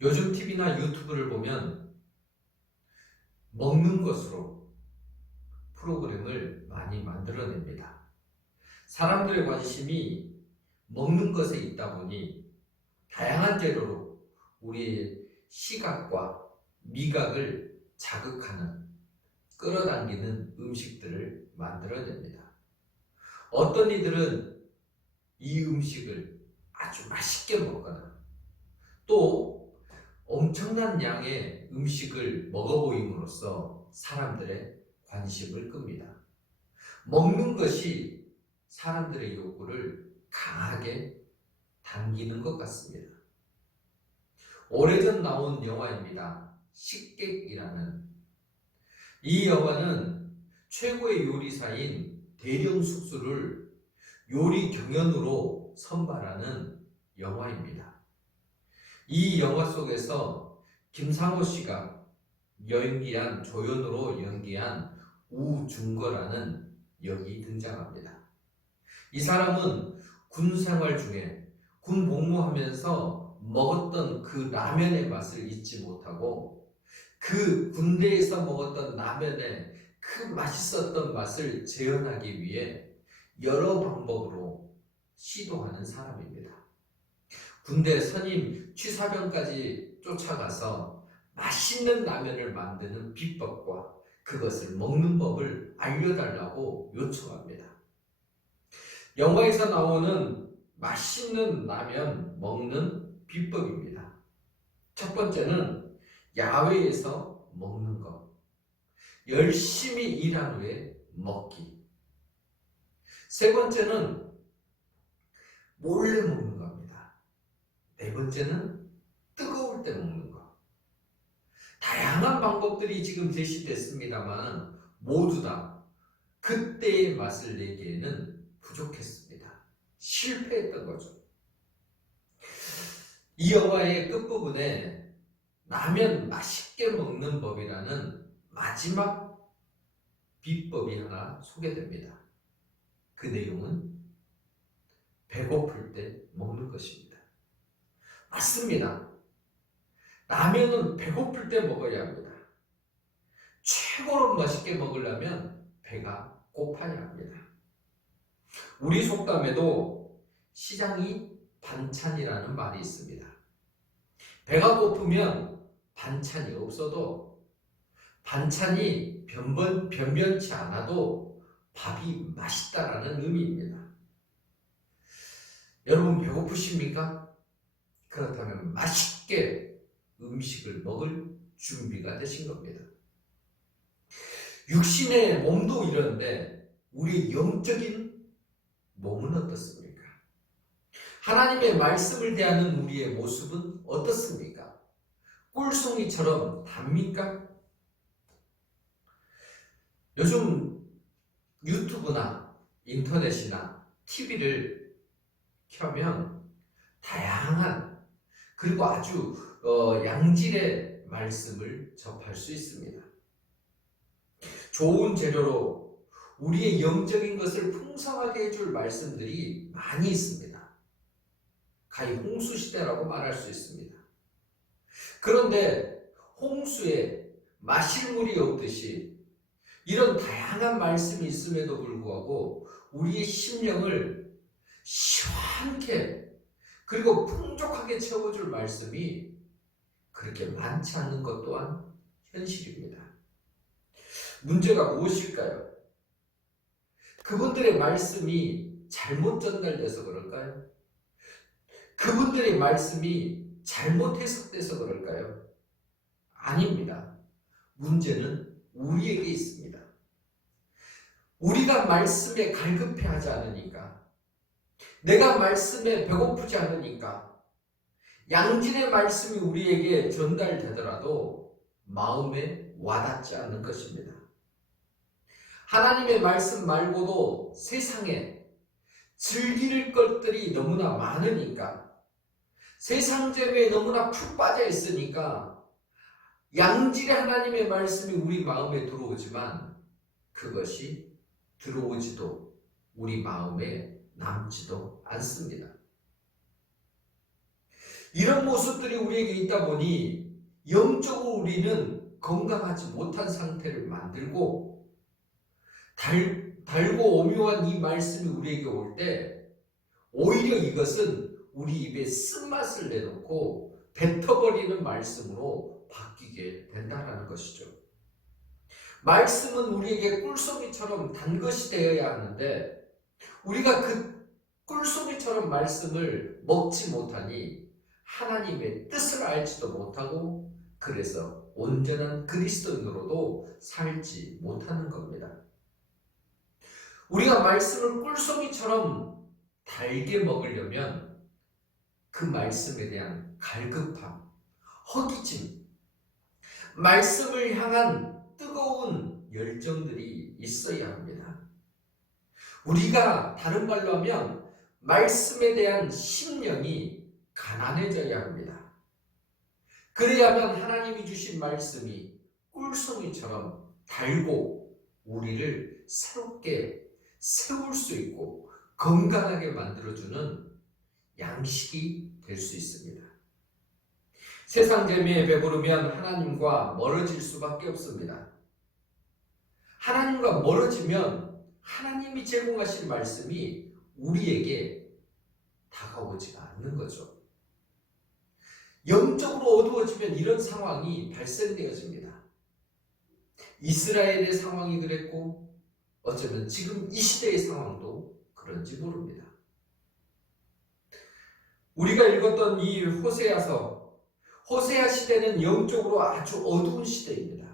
요즘 TV나 유튜브를 보면 먹는 것으로 프로그램을 많이 만들어냅니다. 사람들의 관심이 먹는 것에 있다 보니 다양한 재료로 우리의 시각과 미각을 자극하는, 끌어당기는 음식들을 만들어냅니다. 어떤 이들은 이 음식을 아주 맛있게 먹거나 또 엄청난 양의 음식을 먹어 보임으로써 사람들의 관심을 끕니다. 먹는 것이 사람들의 욕구를 강하게 당기는 것 같습니다. 오래전 나온 영화입니다. 식객이라는. 이 영화는 최고의 요리사인 대령 숙수를 요리 경연으로 선발하는 영화입니다. 이 영화 속에서 김상호 씨가 연기한, 조연으로 연기한 우중거라는 역이 등장합니다. 이 사람은 군 생활 중에 군 복무하면서 먹었던 그 라면의 맛을 잊지 못하고 그 군대에서 먹었던 라면의 그 맛있었던 맛을 재현하기 위해 여러 방법으로 시도하는 사람입니다. 군대 선임 취사병까지 쫓아가서 맛있는 라면을 만드는 비법과 그것을 먹는 법을 알려달라고 요청합니다. 영화에서 나오는 맛있는 라면 먹는 비법입니다. 첫 번째는 야외에서 먹는 것. 열심히 일한 후에 먹기. 세 번째는 몰래 먹는 겁니다. 네 번째는 뜨거울 때 먹는 것. 다양한 방법들이 지금 제시됐습니다만 모두 다 그때의 맛을 내기에는 부족했습니다. 실패했던 거죠. 이 영화의 끝부분에 라면 맛있게 먹는 법이라는 마지막 비법이 하나 소개됩니다. 그 내용은 배고플 때 먹는 것입니다. 맞습니다. 라면은 배고플 때 먹어야 합니다. 최고로 맛있게 먹으려면 배가 고파야 합니다. 우리 속담에도 시장이 반찬이라는 말이 있습니다. 배가 고프면 반찬이 없어도 반찬이 변변치 않아도 밥이 맛있다라는 의미입니다. 여러분 배고프십니까? 그렇다면 맛있게 음식을 먹을 준비가 되신 겁니다. 육신의 몸도 이런데 우리 영적인 몸은 어떻습니까? 하나님의 말씀을 대하는 우리의 모습은 어떻습니까? 꿀송이처럼 답니까? 요즘 유튜브나 인터넷이나 TV를 켜면 다양한 그리고 아주 양질의 말씀을 접할 수 있습니다. 좋은 재료로 우리의 영적인 것을 풍성하게 해줄 말씀들이 많이 있습니다. 가히 홍수시대라고 말할 수 있습니다. 그런데 홍수에 마실 물이 없듯이 이런 다양한 말씀이 있음에도 불구하고 우리의 심령을 시원하게 그리고 풍족하게 채워줄 말씀이 그렇게 많지 않는 것 또한 현실입니다. 문제가 무엇일까요? 그분들의 말씀이 잘못 전달돼서 그럴까요? 그분들의 말씀이 잘못 해석돼서 그럴까요? 아닙니다. 문제는 우리에게 있습니다. 우리가 말씀에 갈급해하지 않으니까, 내가 말씀에 배고프지 않으니까, 양질의 말씀이 우리에게 전달되더라도 마음에 와닿지 않는 것입니다. 하나님의 말씀 말고도 세상에 즐길 것들이 너무나 많으니까, 세상 재미에 너무나 푹 빠져 있으니까 양질의 하나님의 말씀이 우리 마음에 들어오지만 그것이 들어오지도 우리 마음에 남지도 않습니다. 이런 모습들이 우리에게 있다 보니 영적으로 우리는 건강하지 못한 상태를 만들고, 달고 오묘한 이 말씀이 우리에게 올 때 오히려 이것은 우리 입에 쓴맛을 내놓고 뱉어버리는 말씀으로 바뀌게 된다는 것이죠. 말씀은 우리에게 꿀송이처럼 단 것이 되어야 하는데, 우리가 그 꿀송이처럼 말씀을 먹지 못하니 하나님의 뜻을 알지도 못하고, 그래서 온전한 그리스도인으로도 살지 못하는 겁니다. 우리가 말씀을 꿀송이처럼 달게 먹으려면 그 말씀에 대한 갈급함, 허기짐, 말씀을 향한 뜨거운 열정들이 있어야 합니다. 우리가 다른 말로 하면 말씀에 대한 심령이 가난해져야 합니다. 그래야만 하나님이 주신 말씀이 꿀송이처럼 달고 우리를 새롭게 세울 수 있고 건강하게 만들어주는 양식이 될 수 있습니다. 세상 재미에 배부르면 하나님과 멀어질 수밖에 없습니다. 하나님과 멀어지면 하나님이 제공하신 말씀이 우리에게 다가오지가 않는 거죠. 영적으로 어두워지면 이런 상황이 발생되어집니다. 이스라엘의 상황이 그랬고, 어쩌면 지금 이 시대의 상황도 그런지 모릅니다. 우리가 읽었던 이 호세아서, 호세아 시대는 영적으로 아주 어두운 시대입니다.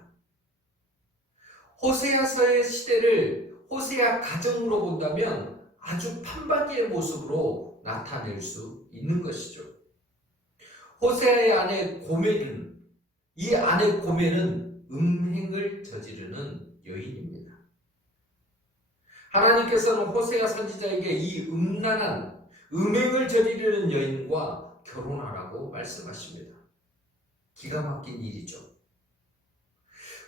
호세아서의 시대를 호세아 가정으로 본다면 아주 판박이의 모습으로 나타낼 수 있는 것이죠. 호세아의 아내 고멜은, 이 아내 고멜은 음행을 저지르는 여인입니다. 하나님께서는 호세아 선지자에게 이 음란한 음행을 저지르는 여인과 결혼하라고 말씀하십니다. 기가 막힌 일이죠.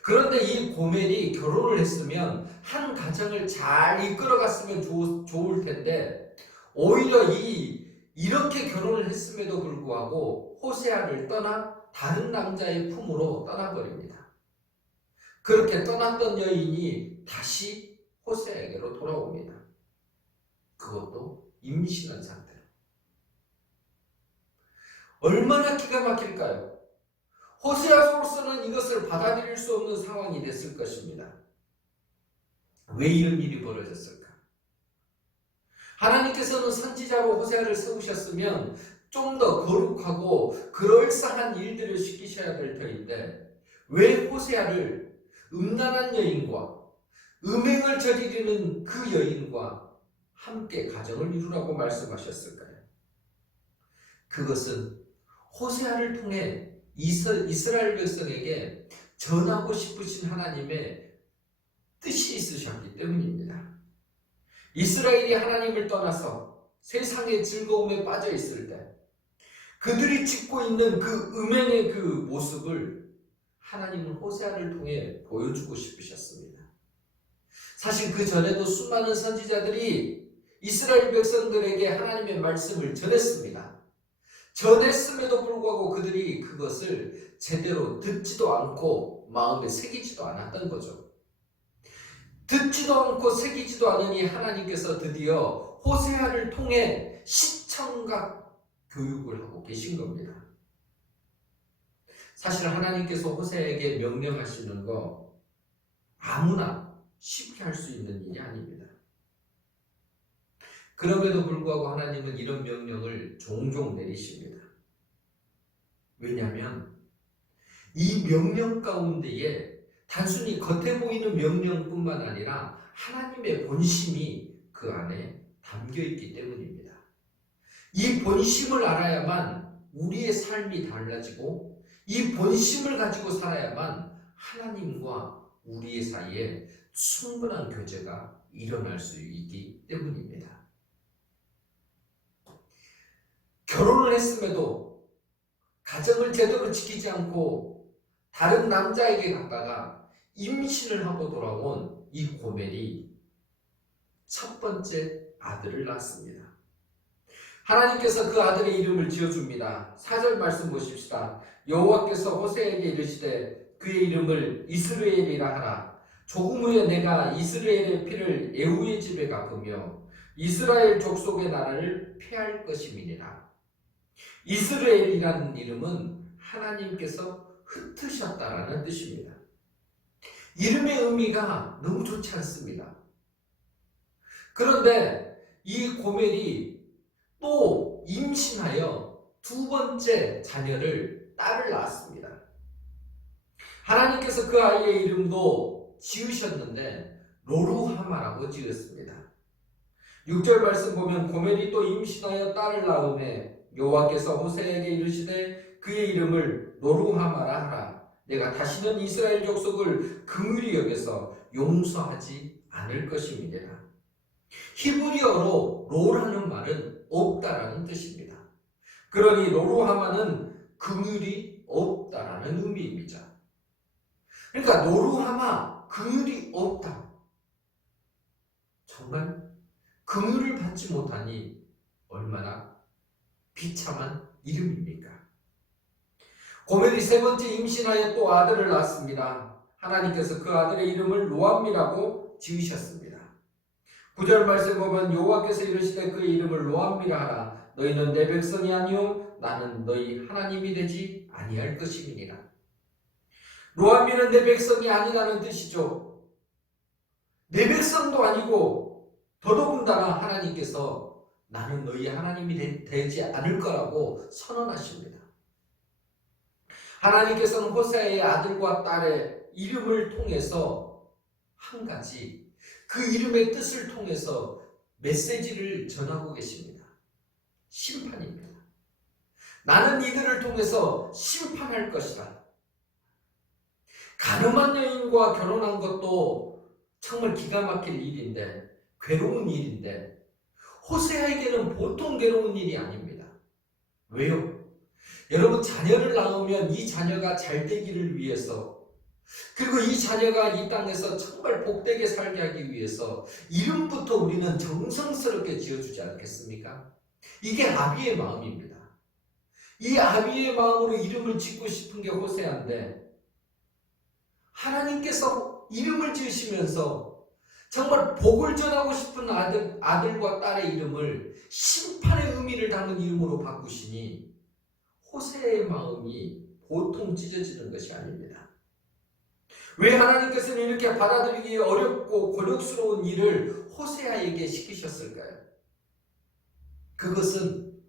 그런데 이 고멜이 결혼을 했으면 한 가정을 잘 이끌어갔으면 좋을 텐데, 오히려 이렇게 결혼을 했음에도 불구하고 호세아를 떠나 다른 남자의 품으로 떠나버립니다. 그렇게 떠났던 여인이 다시 호세아에게로 돌아옵니다. 그것도 임신한 상태로. 얼마나 기가 막힐까요? 호세아로서는 이것을 받아들일 수 없는 상황이 됐을 것입니다. 왜 이런 일이 벌어졌을까? 하나님께서는 선지자로 호세아를 세우셨으면 좀 더 거룩하고 그럴싸한 일들을 시키셔야 될 터인데, 왜 호세아를 음란한 여인과 음행을 저지르는 그 여인과 함께 가정을 이루라고 말씀하셨을까요? 그것은 호세아를 통해 이스라엘 백성에게 전하고 싶으신 하나님의 뜻이 있으셨기 때문입니다. 이스라엘이 하나님을 떠나서 세상의 즐거움에 빠져 있을 때 그들이 짓고 있는 그 음행의 그 모습을 하나님은 호세아를 통해 보여주고 싶으셨습니다. 사실 그 전에도 수많은 선지자들이 이스라엘 백성들에게 하나님의 말씀을 전했습니다. 전했음에도 불구하고 그들이 그것을 제대로 듣지도 않고 마음에 새기지도 않았던 거죠. 듣지도 않고 새기지도 않으니 하나님께서 드디어 호세아를 통해 시청각 교육을 하고 계신 겁니다. 사실 하나님께서 호세아에게 명령하시는 거 아무나 쉽게 할 수 있는 일이 아닙니다. 그럼에도 불구하고 하나님은 이런 명령을 종종 내리십니다. 왜냐하면 이 명령 가운데에 단순히 겉에 보이는 명령뿐만 아니라 하나님의 본심이 그 안에 담겨있기 때문입니다. 이 본심을 알아야만 우리의 삶이 달라지고, 이 본심을 가지고 살아야만 하나님과 우리의 사이에 충분한 교제가 일어날 수 있기 때문입니다. 결혼을 했음에도 가정을 제대로 지키지 않고 다른 남자에게 갔다가 임신을 하고 돌아온 이 고멜이 첫 번째 아들을 낳았습니다. 하나님께서 그 아들의 이름을 지어줍니다. 4절 말씀 보십시다. 여호와께서 호세에게 이르시되 그의 이름을 이스라엘이라 하라. 조금 후에 내가 이스라엘의 피를 에후의 집에 갚으며 이스라엘 족속의 나라를 폐할 것임이니라. 이스라엘이라는 이름은 하나님께서 흩으셨다라는 뜻입니다. 이름의 의미가 너무 좋지 않습니다. 그런데 이 고멜이 또 임신하여 두 번째 자녀를 딸을 낳았습니다. 하나님께서 그 아이의 이름도 지으셨는데 로루하마라고 지었습니다. 6절 말씀 보면 고멜이 또 임신하여 딸을 낳음에 여호와께서 호세에게 이르시되 그의 이름을 로루하마라 하라. 내가 다시는 이스라엘 족속을 긍휼히 여겨서 용서하지 않을 것임이니라. 히브리어로 로라는 말은 없다라는 뜻입니다. 그러니 로루하마는 긍휼이 없다라는 의미입니다. 그러니까 로루하마, 긍휼이 없다. 정말 긍휼을 받지 못하니 얼마나 비참한 이름입니까? 고멜이 세 번째 임신하여 또 아들을 낳았습니다. 하나님께서 그 아들의 이름을 로암미라고 지으셨습니다. 9절 말씀 보면 여호와께서 이르시되 그의 이름을 로암미라 하라. 너희는 내 백성이 아니요 나는 너희 하나님이 되지 아니할 것임이니라. 로암미는 내 백성이 아니라는 뜻이죠. 내 백성도 아니고 더더군다나 하나님께서 나는 너희 하나님이 되지 않을 거라고 선언하십니다. 하나님께서는 호세아의 아들과 딸의 이름을 통해서 한 가지 그 이름의 뜻을 통해서 메시지를 전하고 계십니다. 심판입니다. 나는 이들을 통해서 심판할 것이다. 가늠한 여인과 결혼한 것도 정말 기가 막힐 일인데, 괴로운 일인데 호세아에게는 보통 괴로운 일이 아닙니다. 왜요? 여러분, 자녀를 낳으면 이 자녀가 잘 되기를 위해서, 그리고 이 자녀가 이 땅에서 정말 복되게 살게 하기 위해서 이름부터 우리는 정성스럽게 지어주지 않겠습니까? 이게 아비의 마음입니다. 이 아비의 마음으로 이름을 짓고 싶은 게 호세아인데, 하나님께서 이름을 지으시면서 정말 복을 전하고 싶은 아들과 딸의 이름을 심판의 의미를 담은 이름으로 바꾸시니 호세아의 마음이 보통 찢어지는 것이 아닙니다. 왜 하나님께서는 이렇게 받아들이기 어렵고 곤욕스러운 일을 호세아에게 시키셨을까요? 그것은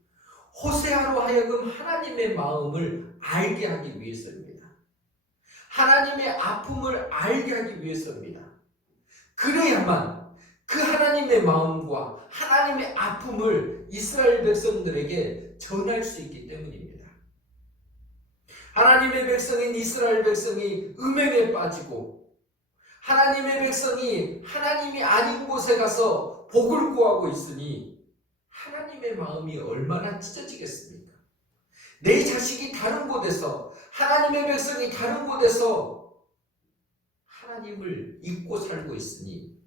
호세아로 하여금 하나님의 마음을 알게 하기 위해서입니다. 하나님의 아픔을 알게 하기 위해서입니다. 그래야만 그 하나님의 마음과 하나님의 아픔을 이스라엘 백성들에게 전할 수 있기 때문입니다. 하나님의 백성인 이스라엘 백성이 음행에 빠지고 하나님의 백성이 하나님이 아닌 곳에 가서 복을 구하고 있으니 하나님의 마음이 얼마나 찢어지겠습니까? 내 자식이 다른 곳에서, 하나님의 백성이 다른 곳에서 하나님을 잊고 살고 있으니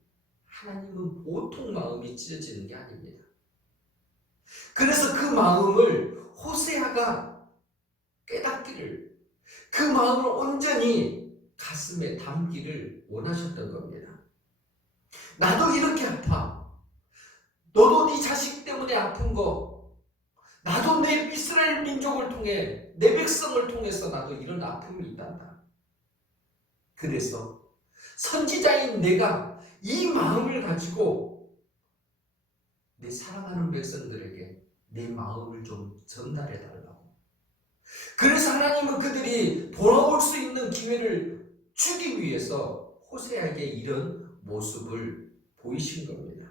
하나님은 보통 마음이 찢어지는 게 아닙니다. 그래서 그 마음을 호세아가 깨닫기를, 그 마음을 온전히 가슴에 담기를 원하셨던 겁니다. 나도 이렇게 아파. 너도 네 자식 때문에 아픈 거, 나도 내 이스라엘 민족을 통해, 내 백성을 통해서 나도 이런 아픔이 있단다. 그래서 선지자인 내가 이 마음을 가지고 내 사랑하는 백성들에게 내 마음을 좀 전달해 달라고. 그래서 하나님은 그들이 돌아올 수 있는 기회를 주기 위해서 호세아에게 이런 모습을 보이신 겁니다.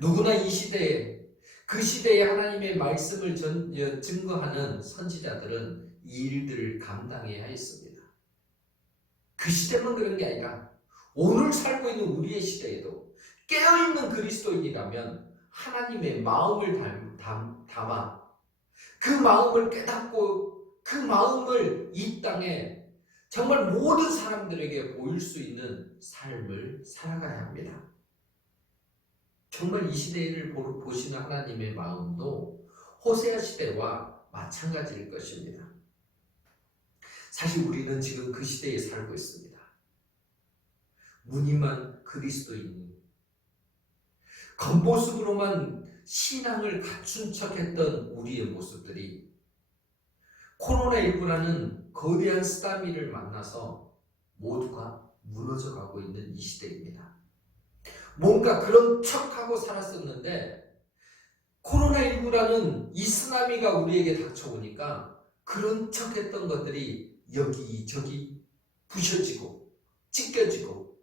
누구나 이 시대에, 그 시대에 하나님의 말씀을 증거하는 선지자들은 이 일들을 감당해야 했습니다. 그 시대만 그런 게 아니라 오늘 살고 있는 우리의 시대에도 깨어있는 그리스도인이라면 하나님의 마음을 담아 그 마음을 깨닫고 그 마음을 이 땅에 정말 모든 사람들에게 보일 수 있는 삶을 살아가야 합니다. 정말 이 시대를 보시는 하나님의 마음도 호세아 시대와 마찬가지일 것입니다. 사실 우리는 지금 그 시대에 살고 있습니다. 무늬만 그리스도인, 겉모습으로만 신앙을 갖춘 척했던 우리의 모습들이 코로나19라는 거대한 쓰나미를 만나서 모두가 무너져가고 있는 이 시대입니다. 뭔가 그런 척하고 살았었는데 코로나19라는 이 쓰나미가 우리에게 닥쳐오니까 그런 척했던 것들이 여기저기 부셔지고 찢겨지고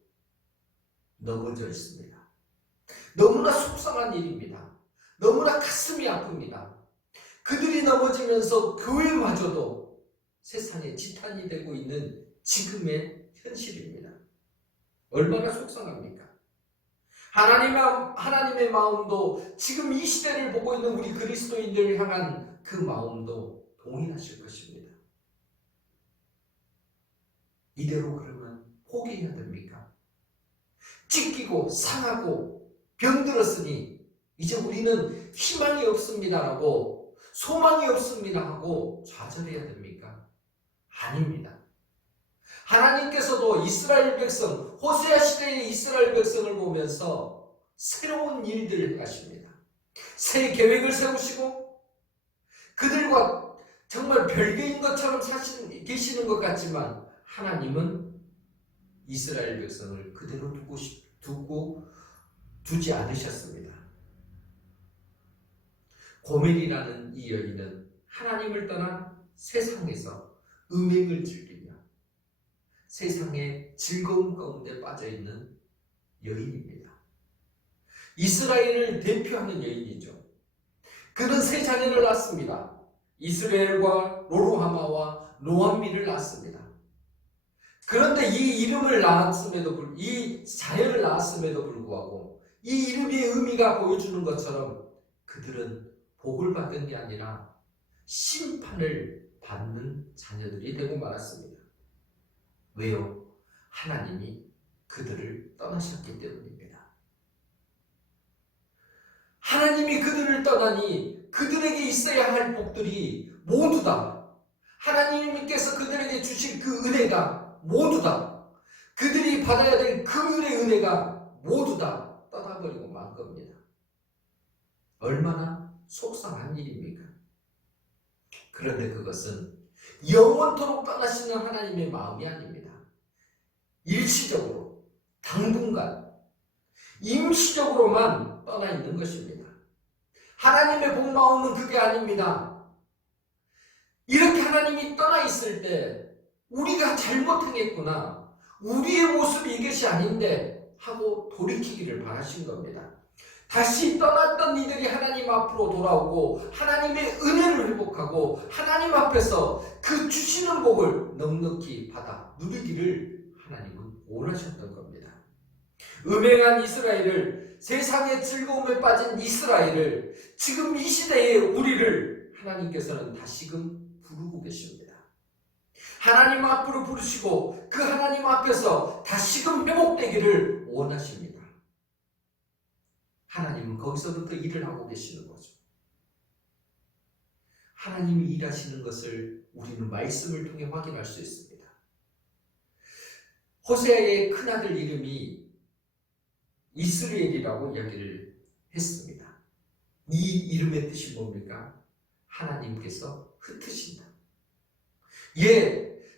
넘어져 있습니다. 너무나 속상한 일입니다. 너무나 가슴이 아픕니다. 그들이 넘어지면서 교회마저도 세상의 지탄이 되고 있는 지금의 현실입니다. 얼마나 속상합니까? 하나님의 마음도 지금 이 시대를 보고 있는 우리 그리스도인들을 향한 그 마음도 동일하실 것입니다. 이대로 그러면 포기해야 됩니까? 찢기고 상하고 병들었으니 이제 우리는 희망이 없습니다라고 소망이 없습니다 하고 좌절해야 됩니까? 아닙니다. 하나님께서도 이스라엘 백성, 호세아 시대의 이스라엘 백성을 보면서 새로운 일들을 하십니다. 새 계획을 세우시고 그들과 정말 별개인 것처럼 계시는 것 같지만 하나님은 이스라엘 백성을 그대로 두지 않으셨습니다. 고멜이라는 이 여인은 하나님을 떠난 세상에서 음행을 즐기며 세상의 즐거움 가운데 빠져있는 여인입니다. 이스라엘을 대표하는 여인이죠. 그는 세 자녀를 낳습니다. 이스라엘과 로루하마와 노암미를 낳습니다. 그런데 이 자녀를 낳았음에도 불구하고 이 이름의 의미가 보여주는 것처럼 그들은 복을 받은 게 아니라 심판을 받는 자녀들이 되고 말았습니다. 왜요? 하나님이 그들을 떠나셨기 때문입니다. 하나님이 그들을 떠나니 그들에게 있어야 할 복들이 모두 다 하나님께서 그들에게 주신 그 은혜가 모두 다 그들이 받아야 될 그분의 은혜가 모두 다 떠나버리고 만 겁니다. 얼마나 속상한 일입니까? 그런데 그것은 영원토록 떠나시는 하나님의 마음이 아닙니다. 일시적으로, 당분간, 임시적으로만 떠나 있는 것입니다. 하나님의 본 마음은 그게 아닙니다. 이렇게 하나님이 떠나 있을 때 우리가 잘못 행했구나, 우리의 모습이 이것이 아닌데 하고 돌이키기를 바라신 겁니다. 다시 떠났던 이들이 하나님 앞으로 돌아오고 하나님의 은혜를 회복하고 하나님 앞에서 그 주시는 복을 넉넉히 받아 누리기를 하나님은 원하셨던 겁니다. 음행한 이스라엘을, 세상의 즐거움에 빠진 이스라엘을, 지금 이 시대의 우리를 하나님께서는 다시금 부르고 계십니다. 하나님 앞으로 부르시고 그 하나님 앞에서 다시금 회복되기를 원하십니다. 하나님은 거기서부터 일을 하고 계시는 거죠. 하나님이 일하시는 것을 우리는 말씀을 통해 확인할 수 있습니다. 호세아의 큰아들 이름이 이스라엘이라고 이야기를 했습니다. 이 이름의 뜻이 뭡니까? 하나님께서 흩으신다.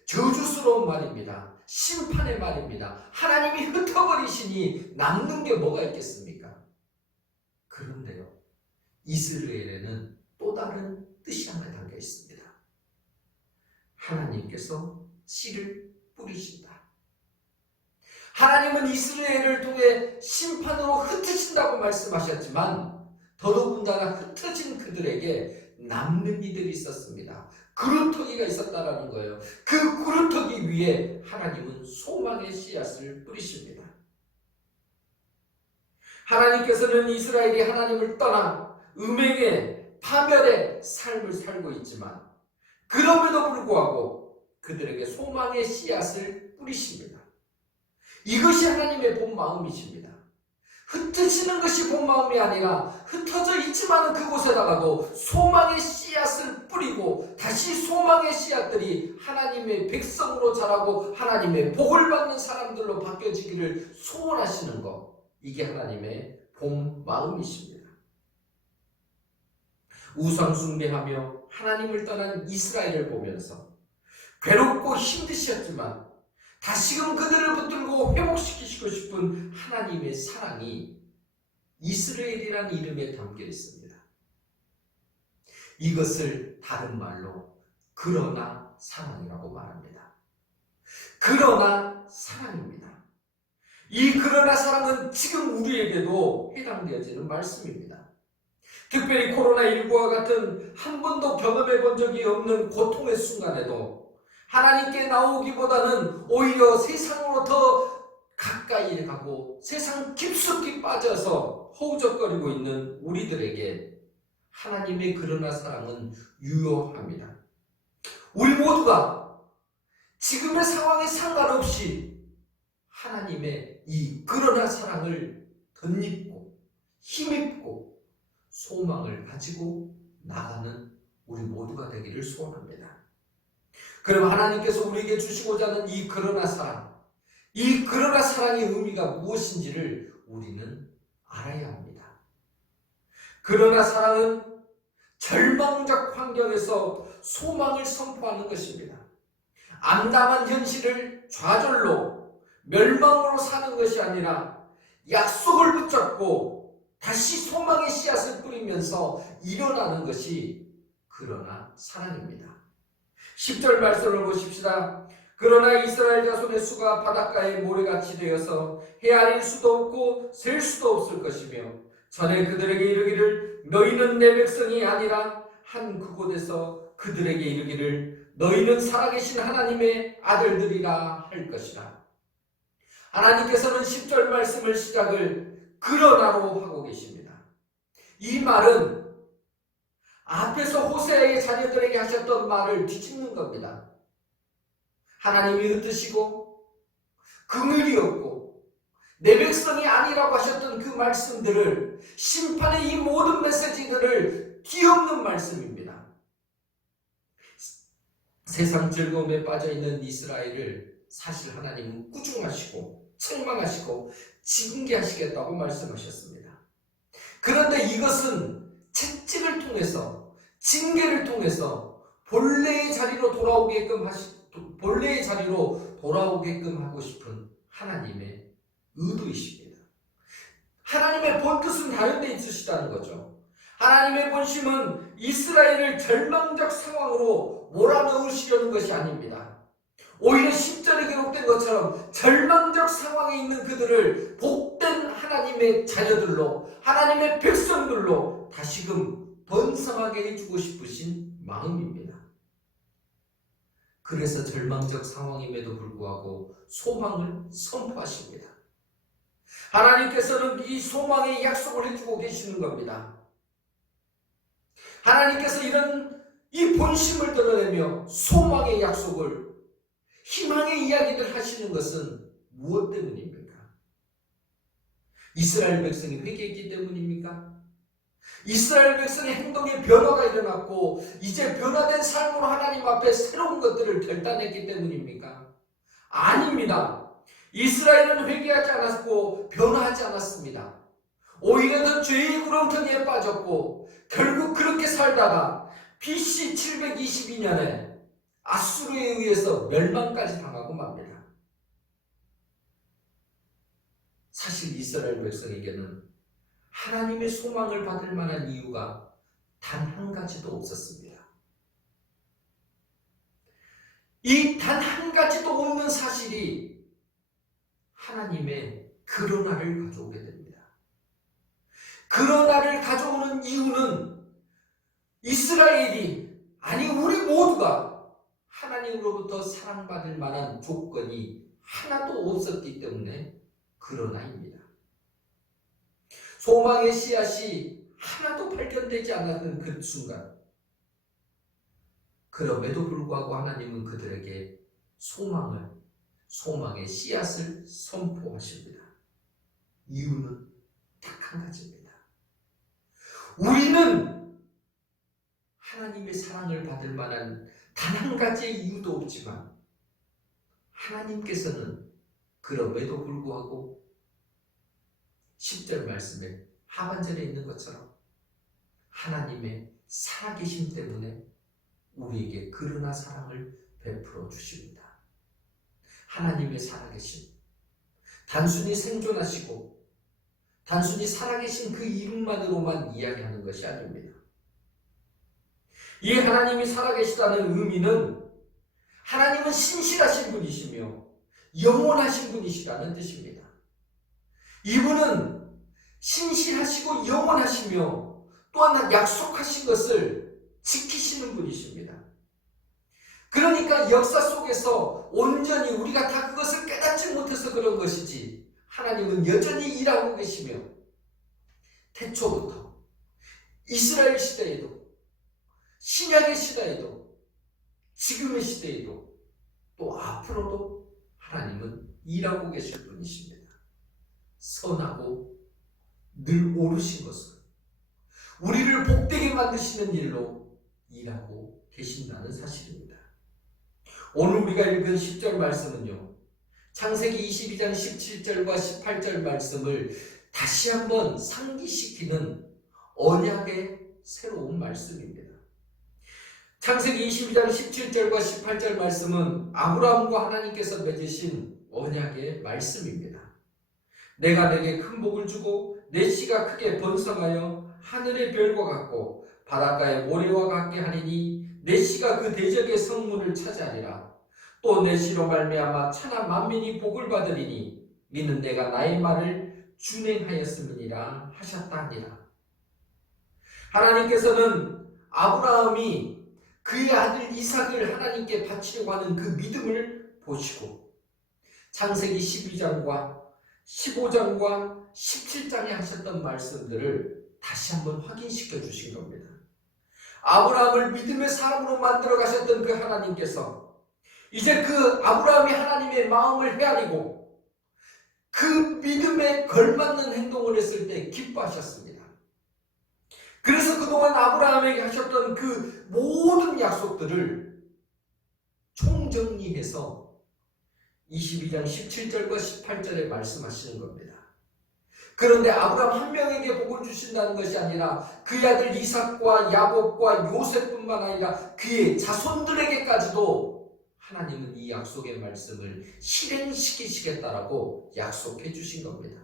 저주스러운 말입니다. 심판의 말입니다. 하나님이 흩어버리시니 남는 게 뭐가 있겠습니까? 그런데요, 이스라엘에는 또 다른 뜻이 하나 담겨 있습니다. 하나님께서 씨를 뿌리신다. 하나님은 이스라엘을 통해 심판으로 흩으신다고 말씀하셨지만 더더군다나 흩어진 그들에게 남는 이들이 있었습니다. 그루터기가 있었다라는 거예요. 그 그루터기 위에 하나님은 소망의 씨앗을 뿌리십니다. 하나님께서는 이스라엘이 하나님을 떠나 음행의 파멸의 삶을 살고 있지만 그럼에도 불구하고 그들에게 소망의 씨앗을 뿌리십니다. 이것이 하나님의 본 마음이십니다. 흩어지는 것이 본 마음이 아니라 흩어져 있지만은 그곳에다가도 소망의 씨앗을 뿌리고 다시 소망의 씨앗들이 하나님의 백성으로 자라고 하나님의 복을 받는 사람들로 바뀌어지기를 소원하시는 것, 이게 하나님의 본 마음이십니다. 우상 숭배하며 하나님을 떠난 이스라엘을 보면서 괴롭고 힘드셨지만 다시금 그들을 붙들고 회복시키시고 싶은 하나님의 사랑이 이스라엘이라는 이름에 담겨 있습니다. 이것을 다른 말로 그러나 사랑이라고 말합니다. 그러나 사랑입니다. 이 그러나 사랑은 지금 우리에게도 해당되어지는 말씀입니다. 특별히 코로나19와 같은 한 번도 경험해 본 적이 없는 고통의 순간에도 하나님께 나오기보다는 오히려 세상으로 더 가까이 가고 세상 깊숙이 빠져서 허우적거리고 있는 우리들에게 하나님의 그러나 사랑은 유효합니다. 우리 모두가 지금의 상황에 상관없이 하나님의 이 그러나 사랑을 덧입고 힘입고 소망을 가지고 나가는 우리 모두가 되기를 소원합니다. 그럼 하나님께서 우리에게 주시고자 하는 이 그러나 사랑, 이 그러나 사랑의 의미가 무엇인지를 우리는 알아야 합니다. 그러나 사랑은 절망적 환경에서 소망을 선포하는 것입니다. 암담한 현실을 좌절로 멸망으로 사는 것이 아니라 약속을 붙잡고 다시 소망의 씨앗을 뿌리면서 일어나는 것이 그러나 사랑입니다. 10절 말씀을 보십시다. 그러나 이스라엘 자손의 수가 바닷가의 모래같이 되어서 헤아릴 수도 없고 셀 수도 없을 것이며 전에 그들에게 이르기를 너희는 내 백성이 아니라 한 그곳에서 그들에게 이르기를 너희는 살아계신 하나님의 아들들이라 할 것이라. 하나님께서는 10절 말씀을 시작을 그러나로 하고 계십니다. 이 말은 앞에서 호세아의 자녀들에게 하셨던 말을 뒤집는 겁니다. 하나님이 흩으시고 긍휼이 없고 내 백성이 아니라고 하셨던 그 말씀들을, 심판의 이 모든 메시지들을 뒤엎는 말씀입니다. 세상 즐거움에 빠져있는 이스라엘을 사실 하나님은 꾸중하시고 책망하시고 징계하시겠다고 말씀하셨습니다. 그런데 이것은 채찍을 통해서, 징계를 통해서 본래의 자리로 돌아오게끔 하고 싶은 하나님의 의도이십니다. 하나님의 본뜻은 다른 데 있으시다는 거죠. 하나님의 본심은 이스라엘을 절망적 상황으로 몰아넣으시려는 것이 아닙니다. 오히려 10절에 기록된 것처럼 절망적 상황에 있는 그들을 복된 하나님의 자녀들로, 하나님의 백성들로 다시금 번성하게 해주고 싶으신 마음입니다. 그래서 절망적 상황임에도 불구하고 소망을 선포하십니다. 하나님께서는 이 소망의 약속을 해주고 계시는 겁니다. 하나님께서 이 본심을 드러내며 소망의 약속을, 희망의 이야기를 하시는 것은 무엇 때문입니까? 이스라엘 백성이 회개했기 때문입니까? 이스라엘 백성의 행동에 변화가 일어났고 이제 변화된 삶으로 하나님 앞에 새로운 것들을 결단했기 때문입니까? 아닙니다. 이스라엘은 회개하지 않았고 변화하지 않았습니다. 오히려 더 죄의 구렁텅이에 빠졌고 결국 그렇게 살다가 BC 722년에 아수르에 의해서 멸망까지 당하고 맙니다. 사실 이스라엘 백성에게는 하나님의 소망을 받을 만한 이유가 단 한 가지도 없었습니다. 이 단 한 가지도 없는 사실이 하나님의 그러나를 가져오게 됩니다. 그러나를 가져오는 이유는 이스라엘이, 아니 우리 모두가 하나님으로부터 사랑받을 만한 조건이 하나도 없었기 때문에 그러나입니다. 소망의 씨앗이 하나도 발견되지 않았던 그 순간, 그럼에도 불구하고 하나님은 그들에게 소망의 씨앗을 선포하십니다. 이유는 딱 한 가지입니다. 우리는 하나님의 사랑을 받을 만한 단 한 가지의 이유도 없지만 하나님께서는 그럼에도 불구하고 10절 말씀에 하반절에 있는 것처럼 하나님의 살아계심 때문에 우리에게 그러나 사랑을 베풀어 주십니다. 하나님의 살아계심, 단순히 생존하시고 단순히 살아계신 그 이름만으로만 이야기하는 것이 아닙니다. 이 하나님이 살아계시다는 의미는 하나님은 신실하신 분이시며 영원하신 분이시라는 뜻입니다. 이분은 신실하시고 영원하시며 또한 약속하신 것을 지키시는 분이십니다. 그러니까 역사 속에서 온전히 우리가 다 그것을 깨닫지 못해서 그런 것이지 하나님은 여전히 일하고 계시며 태초부터 이스라엘 시대에도 신약의 시대에도 지금의 시대에도 또 앞으로도 하나님은 일하고 계실 분이십니다. 선하고 늘 옳으신 것을 우리를 복되게 만드시는 일로 일하고 계신다는 사실입니다. 오늘 우리가 읽은 10절 말씀은요, 창세기 22장 17절과 18절 말씀을 다시 한번 상기시키는 언약의 새로운 말씀입니다. 창세기 22장 17절과 18절 말씀은 아브라함과 하나님께서 맺으신 언약의 말씀입니다. 내가 내게 큰 복을 주고 내 씨가 크게 번성하여 하늘의 별과 같고 바닷가의 모래와 같게 하리니 내 씨가 그 대적의 성문을 차지하리라. 또 내 씨로 말미암아 천하 만민이 복을 받으리니 이는 내가 나의 말을 준행하였음이니라 하셨다 하니라. 하나님께서는 아브라함이 그의 아들 이삭을 하나님께 바치려고 하는 그 믿음을 보시고 창세기 12장과 15장과 17장에 하셨던 말씀들을 다시 한번 확인시켜 주신 겁니다. 아브라함을 믿음의 사람으로 만들어 가셨던 그 하나님께서 이제 그 아브라함이 하나님의 마음을 헤아리고 그 믿음에 걸맞는 행동을 했을 때 기뻐하셨습니다. 그래서 그동안 아브라함에게 하셨던 그 모든 약속들을 총정리해서 22장 17절과 18절에 말씀하시는 겁니다. 그런데 아브라함 한 명에게 복을 주신다는 것이 아니라 그의 아들 이삭과 야곱과 요셉뿐만 아니라 그의 자손들에게까지도 하나님은 이 약속의 말씀을 실행시키시겠다라고 약속해 주신 겁니다.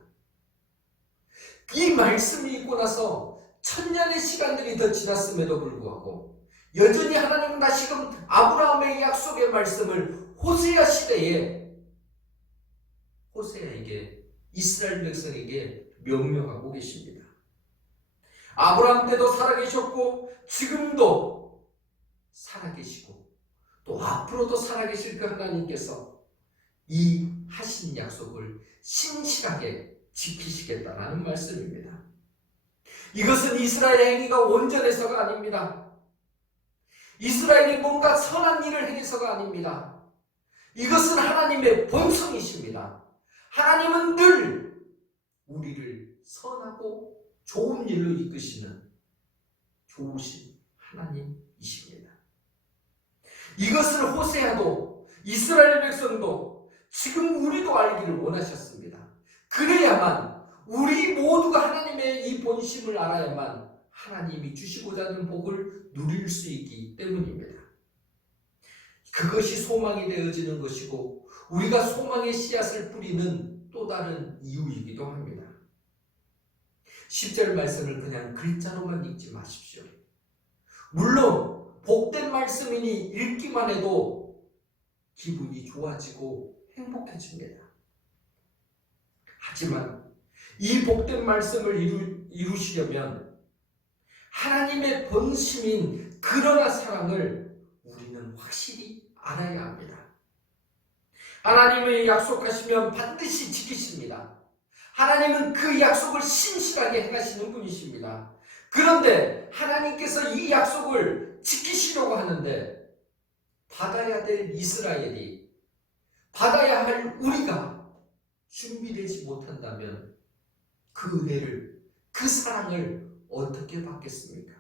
이 말씀이 있고 나서 천년의 시간들이 더 지났음에도 불구하고 여전히 하나님은 다시금 아브라함의 약속의 말씀을 호세아 시대에 호세아에게 이스라엘 백성에게 명령하고 계십니다. 아브라함 때도 살아계셨고 지금도 살아계시고 또 앞으로도 살아계실 그 하나님께서 이 하신 약속을 신실하게 지키시겠다라는 말씀입니다. 이것은 이스라엘의 행위가 온전해서가 아닙니다. 이스라엘이 뭔가 선한 일을 행해서가 아닙니다. 이것은 하나님의 본성이십니다. 하나님은 늘 우리를 선하고 좋은 일로 이끄시는 좋으신 하나님이십니다. 이것을 호세아도 이스라엘 백성도 지금 우리도 알기를 원하셨습니다. 그래야만 우리 모두가 하나님의 이 본심을 알아야만 하나님이 주시고자 하는 복을 누릴 수 있기 때문입니다. 그것이 소망이 되어지는 것이고 우리가 소망의 씨앗을 뿌리는 또 다른 이유이기도 합니다. 10절 말씀을 그냥 글자로만 읽지 마십시오. 물론 복된 말씀이니 읽기만 해도 기분이 좋아지고 행복해집니다. 하지만 이 복된 말씀을 이루시려면 하나님의 본심인 그러나 사랑을 우리는 확실히 알아야 합니다. 하나님의 약속하시면 반드시 지키십니다. 하나님은 그 약속을 신실하게 행하시는 분이십니다. 그런데 하나님께서 이 약속을 지키시려고 하는데 받아야 될 이스라엘이, 받아야 할 우리가 준비되지 못한다면 그 은혜를 그 사랑을 어떻게 받겠습니까?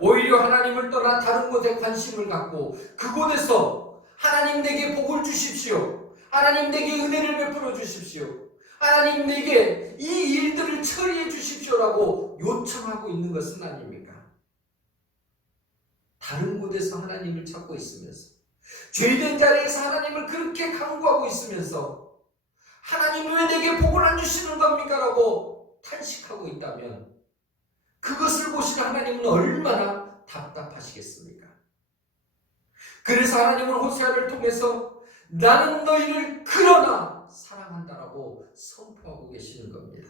오히려 하나님을 떠나 다른 곳에 관심을 갖고 그곳에서 하나님 내게 복을 주십시오. 하나님 내게 은혜를 베풀어 주십시오. 하나님 내게 이 일들을 처리해 주십시오라고 요청하고 있는 것은 아닙니까? 다른 곳에서 하나님을 찾고 있으면서 죄된 자리에서 하나님을 그렇게 간구하고 있으면서 하나님 왜 내게 복을 안 주시는 겁니까? 라고 탄식하고 있다면 그것을 보시는 하나님은 얼마나 답답하시겠습니까? 그래서 하나님은 호세아를 통해서 나는 너희를 그러나 사랑한다라고 선포하고 계시는 겁니다.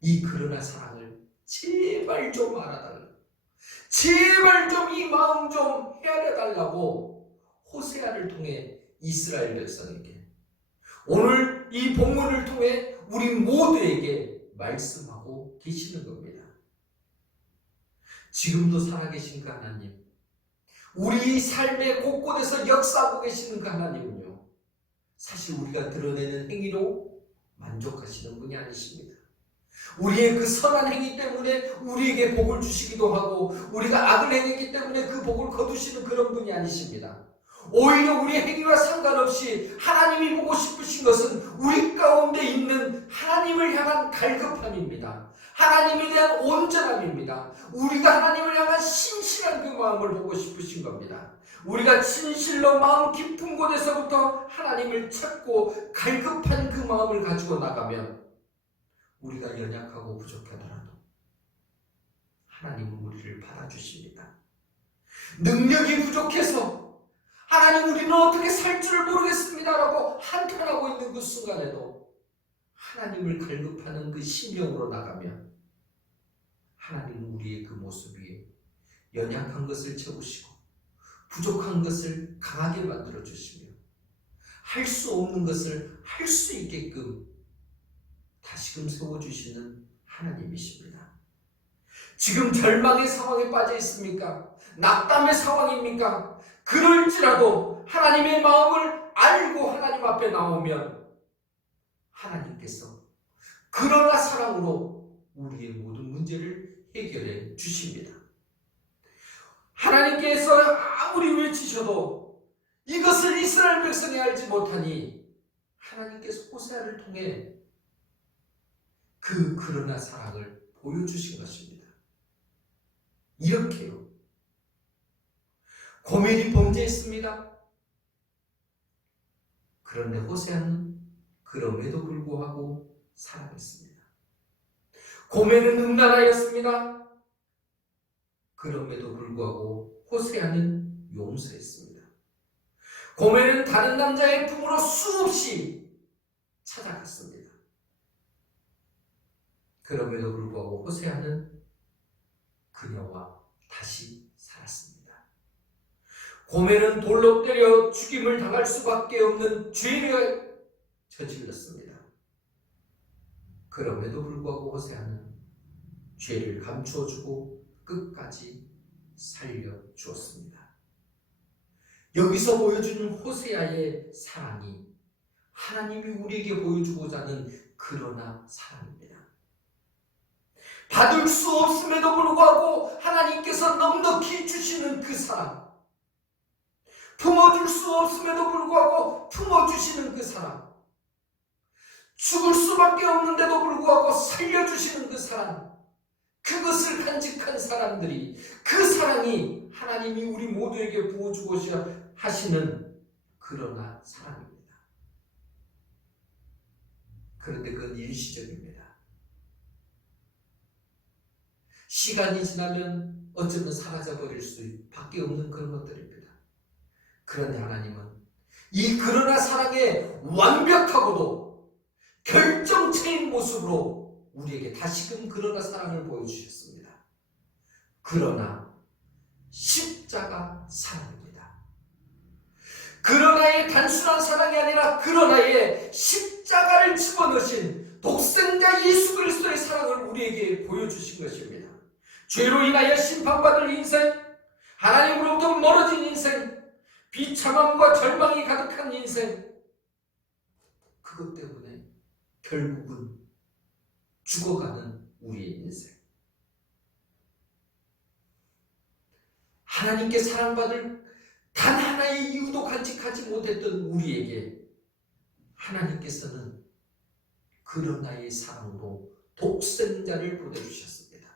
이 그러나 사랑을 제발 좀 알아달라. 제발 좀 이 마음 좀 헤아려 달라고 호세아를 통해 이스라엘 백성에게 오늘 이 본문을 통해 우리 모두에게 말씀하고 계시는 겁니다. 지금도 살아계신 그 하나님, 우리 삶의 곳곳에서 역사하고 계시는 그 하나님은요, 사실 우리가 드러내는 행위로 만족하시는 분이 아니십니다. 우리의 그 선한 행위 때문에 우리에게 복을 주시기도 하고 우리가 악을 행했기 때문에 그 복을 거두시는 그런 분이 아니십니다. 오히려 우리의 행위와 상관없이 하나님이 보고 싶으신 것은 우리 가운데 있는 하나님을 향한 갈급함입니다. 하나님에 대한 온전함입니다. 우리가 하나님을 향한 신실한 그 마음을 보고 싶으신 겁니다. 우리가 진실로 마음 깊은 곳에서부터 하나님을 찾고 갈급한 그 마음을 가지고 나가면 우리가 연약하고 부족하더라도 하나님은 우리를 받아주십니다. 능력이 부족해서 하나님 우리는 어떻게 살 줄 모르겠습니다라고 한탄하고 있는 그 순간에도 하나님을 갈급하는 그 심령으로 나가면 하나님은 우리의 그 모습 위에 연약한 것을 채우시고 부족한 것을 강하게 만들어 주시며 할 수 없는 것을 할 수 있게끔 다시금 세워주시는 하나님이십니다. 지금 절망의 상황에 빠져 있습니까? 낙담의 상황입니까? 그럴지라도 하나님의 마음을 알고 하나님 앞에 나오면 하나님께서 그러나 사랑으로 우리의 모든 문제를 해결해 주십니다. 하나님께서 아무리 외치셔도 이것을 이스라엘 백성이 알지 못하니 하나님께서 호세아를 통해 그러나 사랑을 보여주신 것입니다. 이렇게요. 고멜이 범죄했습니다. 그런데 호세아는 그럼에도 불구하고 사랑했습니다. 고멜은 음란하였습니다. 그럼에도 불구하고 호세아는 용서했습니다. 고멜은 다른 남자의 품으로 수없이 찾아갔습니다. 그럼에도 불구하고 호세아는 그녀와 다시 살았습니다. 고멜은 돌로 때려 죽임을 당할 수밖에 없는 죄를 저질렀습니다. 그럼에도 불구하고 호세아는 죄를 감추어주고 끝까지 살려주었습니다. 여기서 보여주는 호세아의 사랑이 하나님이 우리에게 보여주고자 하는 그러나 사랑입니다. 받을 수 없음에도 불구하고 하나님께서 넉넉히 주시는 그 사랑, 품어줄 수 없음에도 불구하고 품어주시는 그 사랑, 죽을 수밖에 없는데도 불구하고 살려주시는 그 사랑, 그것을 간직한 사람들이, 그 사랑이 하나님이 우리 모두에게 부어주고자 하시는 그러나 사랑입니다. 그런데 그건 일시적입니다. 시간이 지나면 어쩌면 사라져버릴 수밖에 없는 그런 것들입니다. 그런데 하나님은 이 그러나 사랑의 완벽하고도 결정체인 모습으로 우리에게 다시금 그러나 사랑을 보여주셨습니다. 그러나 십자가 사랑입니다. 그러나의 단순한 사랑이 아니라 그러나의 십자가를 집어넣으신 독생자 예수 그리스도의 사랑을 우리에게 보여주신 것입니다. 죄로 인하여 심판받을 인생, 하나님으로부터 멀어진 인생, 비참함과 절망이 가득한 인생, 그것 때문에 결국은 죽어가는 우리의 인생. 하나님께 사랑받을 단 하나의 이유도 간직하지 못했던 우리에게 하나님께서는 그런 나의 사랑으로 독생자를 보내주셨습니다.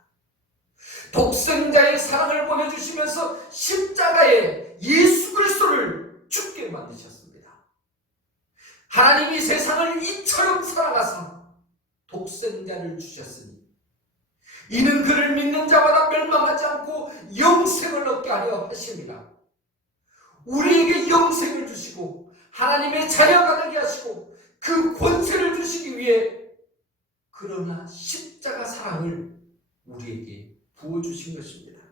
독생자의 사랑을 보내주시면서 십자가에 예수 그리스도를 죽게 만드셨습니다. 하나님이 세상을 이처럼 사랑하사 독생자를 주셨으니 이는 그를 믿는 자마다 멸망하지 않고 영생을 얻게 하려 하심이라. 우리에게 영생을 주시고 하나님의 자녀가 되게 하시고 그 권세를 주시기 위해 그러나 십자가 사랑을 우리에게 부어주신 것입니다.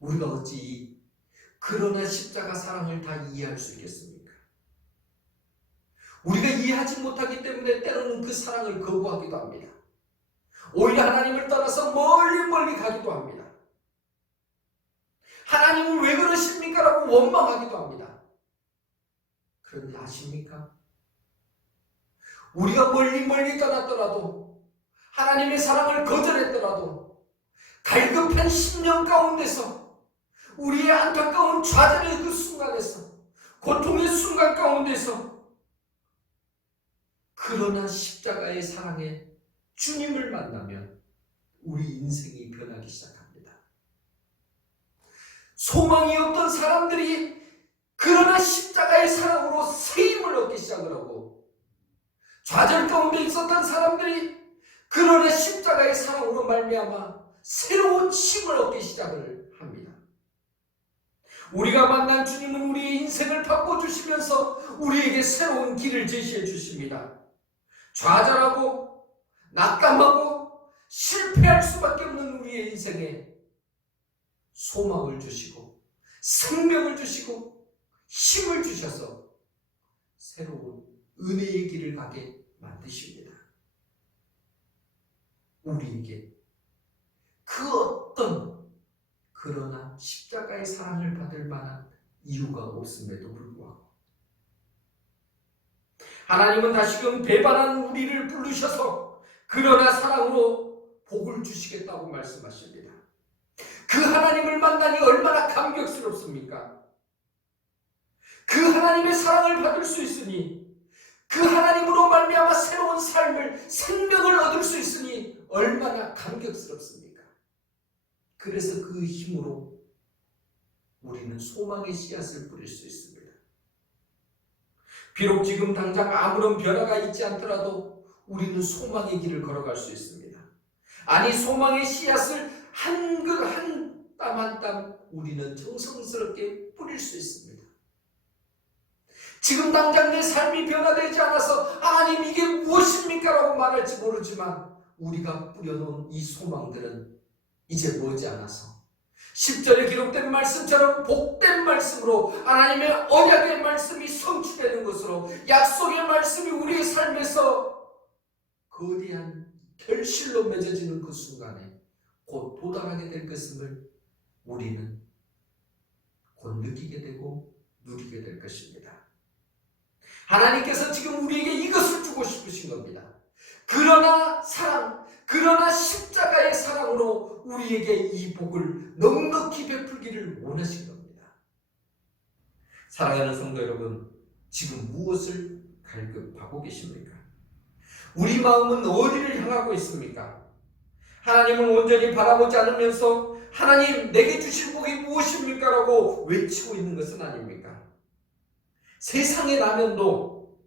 우리가 어찌 그러나 십자가 사랑을 다 이해할 수 있겠습니까? 우리가 이해하지 못하기 때문에 때로는 그 사랑을 거부하기도 합니다. 오히려 하나님을 떠나서 멀리 가기도 합니다. 하나님은 왜 그러십니까? 라고 원망하기도 합니다. 그런데 아십니까? 우리가 멀리 떠났더라도 하나님의 사랑을 거절했더라도 갈급한 심령 가운데서 우리의 안타까운 좌절의 그 순간에서 고통의 순간 가운데서 그러나 십자가의 사랑에 주님을 만나면 우리 인생이 변하기 시작합니다. 소망이 없던 사람들이 그러나 십자가의 사랑으로 새 힘을 얻기 시작을 하고 좌절 가운데 있었던 사람들이 그러나 십자가의 사랑으로 말미암아 새로운 힘을 얻기 시작을 합니다. 우리가 만난 주님은 우리의 인생을 바꿔주시면서 우리에게 새로운 길을 제시해 주십니다. 좌절하고 낙담하고 실패할 수밖에 없는 우리의 인생에 소망을 주시고 생명을 주시고 힘을 주셔서 새로운 은혜의 길을 가게 만드십니다. 우리에게 그 어떤 그러나 십자가의 사랑을 받을 만한 이유가 없음에도 불구하고 하나님은 다시금 배반한 우리를 부르셔서 그러나 사랑으로 복을 주시겠다고 말씀하십니다. 그 하나님을 만나니 얼마나 감격스럽습니까? 그 하나님의 사랑을 받을 수 있으니 그 하나님으로 말미암아 새로운 삶을 생명을 얻을 수 있으니 얼마나 감격스럽습니까? 그래서 그 힘으로 우리는 소망의 씨앗을 뿌릴 수 있습니다. 비록 지금 당장 아무런 변화가 있지 않더라도 우리는 소망의 길을 걸어갈 수 있습니다. 아니 소망의 씨앗을 한 땀 한 땀 우리는 정성스럽게 뿌릴 수 있습니다. 지금 당장 내 삶이 변화되지 않아서 하나님 이게 무엇입니까? 라고 말할지 모르지만 우리가 뿌려놓은 이 소망들은 이제 머지않아서 10절에 기록된 말씀처럼 복된 말씀으로 하나님의 언약의 말씀이 성취되는 것으로 약속의 말씀이 우리의 삶에서 거대한 결실로 맺어지는 그 순간에 곧 도달하게 될 것임을 우리는 곧 느끼게 되고 누리게 될 것입니다. 하나님께서 지금 우리에게 이것을 주고 싶으신 겁니다. 그러나 사랑, 그러나 십자가의 사랑으로 우리에게 이 복을 넉넉히 베풀기를 원하신 겁니다. 사랑하는 성도 여러분, 지금 무엇을 갈급하고 계십니까? 우리 마음은 어디를 향하고 있습니까? 하나님을 온전히 바라보지 않으면서 하나님 내게 주실 복이 무엇입니까? 라고 외치고 있는 것은 아닙니까? 세상의 라면도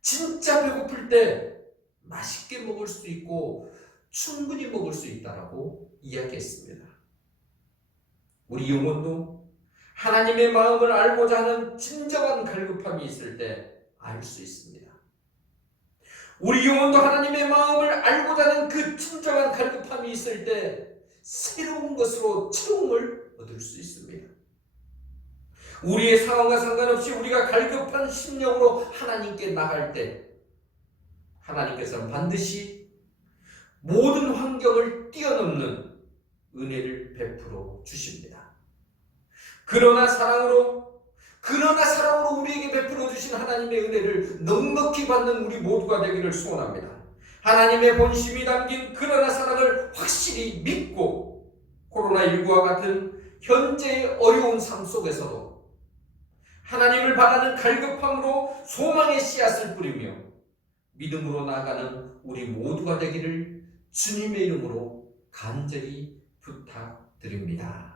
진짜 배고플 때 맛있게 먹을 수 있고 충분히 먹을 수 있다라고 이야기했습니다. 우리 영혼도 하나님의 마음을 알고자 하는 진정한 갈급함이 있을 때 알 수 있습니다. 우리 영혼도 하나님의 마음을 알고자 하는 그 진정한 갈급함이 있을 때 새로운 것으로 채움을 얻을 수 있습니다. 우리의 상황과 상관없이 우리가 갈급한 심령으로 하나님께 나갈 때 하나님께서는 반드시 모든 환경을 뛰어넘는 은혜를 베풀어 주십니다. 그러나 사랑으로 우리에게 베풀어 주신 하나님의 은혜를 넉넉히 받는 우리 모두가 되기를 소원합니다. 하나님의 본심이 담긴 그러나 사랑을 확실히 믿고 코로나19와 같은 현재의 어려운 삶 속에서도 하나님을 바라는 갈급함으로 소망의 씨앗을 뿌리며 믿음으로 나아가는 우리 모두가 되기를 주님의 이름으로 간절히 부탁드립니다.